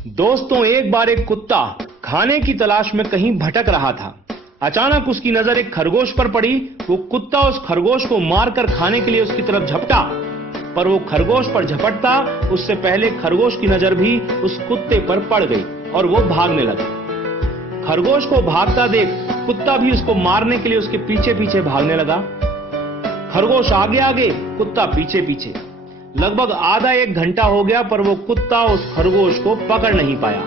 दोस्तों, एक बार एक कुत्ता खाने की तलाश में कहीं भटक रहा था। अचानक उसकी नजर एक खरगोश पर पड़ी। वो कुत्ता उस खरगोश को मारकर खाने के लिए उसकी तरफ झपटा, पर वो खरगोश पर झपटता उससे पहले खरगोश की नजर भी उस कुत्ते पर पड़ गई और वो भागने लगा। खरगोश को भागता देख कुत्ता भी उसको मारने के लिए उसके पीछे पीछे भागने लगा। खरगोश आगे आगे, कुत्ता पीछे पीछे। लगभग आधा एक घंटा हो गया, पर वो कुत्ता उस खरगोश को पकड़ नहीं पाया।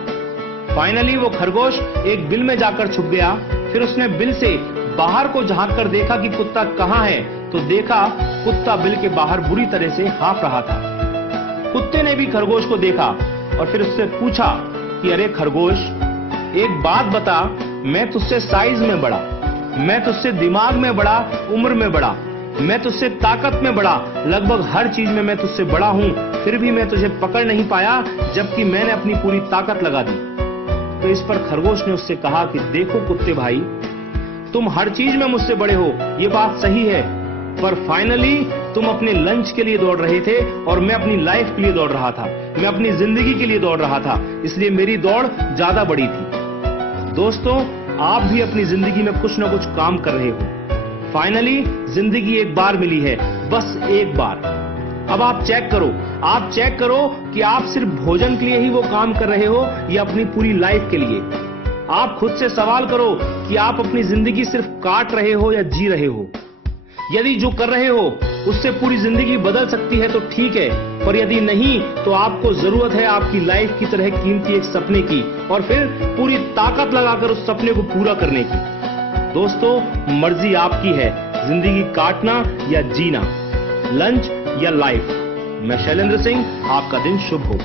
फाइनली वो खरगोश एक बिल में जाकर छुप गया। फिर उसने बिल से बाहर को झांक कर देखा कि कुत्ता कहां है, तो देखा कुत्ता बिल के बाहर बुरी तरह से हाँफ रहा था। कुत्ते ने भी खरगोश को देखा और फिर उससे पूछा कि अरे खरगोश, एक बात बता, मैं तुझसे साइज में बड़ा, मैं तुझसे दिमाग में बड़ा, उम्र में बड़ा, मैं तुझसे ताकत में बड़ा, लगभग हर चीज में मैं तुझसे बड़ा हूं, फिर भी मैं तुझे पकड़ नहीं पाया, जबकि मैंने अपनी पूरी ताकत लगा दी। तो इस पर खरगोश ने उससे कहा कि देखो कुत्ते भाई, तुम हर चीज में मुझसे बड़े हो, ये बात सही है, पर फाइनली तुम अपने लंच के लिए दौड़ रहे थे और मैं अपनी लाइफ के लिए दौड़ रहा था, मैं अपनी जिंदगी के लिए दौड़ रहा था, इसलिए मेरी दौड़ ज्यादा बड़ी थी। दोस्तों, आप भी अपनी जिंदगी में कुछ ना कुछ काम कर रहे हो। फाइनली जिंदगी एक बार मिली है, बस एक बार। अब आप चेक करो कि आप सिर्फ भोजन के लिए ही वो काम कर रहे हो या अपनी पूरी लाइफ के लिए। आप खुद से सवाल करो कि आप अपनी जिंदगी सिर्फ काट रहे हो या जी रहे हो। यदि जो कर रहे हो उससे पूरी जिंदगी बदल सकती है तो ठीक है, पर यदि नहीं तो आपको जरूरत है आपकी लाइफ की तरह कीमती एक सपने की, और फिर पूरी ताकत लगाकर उस सपने को पूरा करने की। दोस्तों, मर्जी आपकी है, जिंदगी काटना या जीना, लंच या लाइफ। मैं शैलेंद्र सिंह, आपका दिन शुभ हो।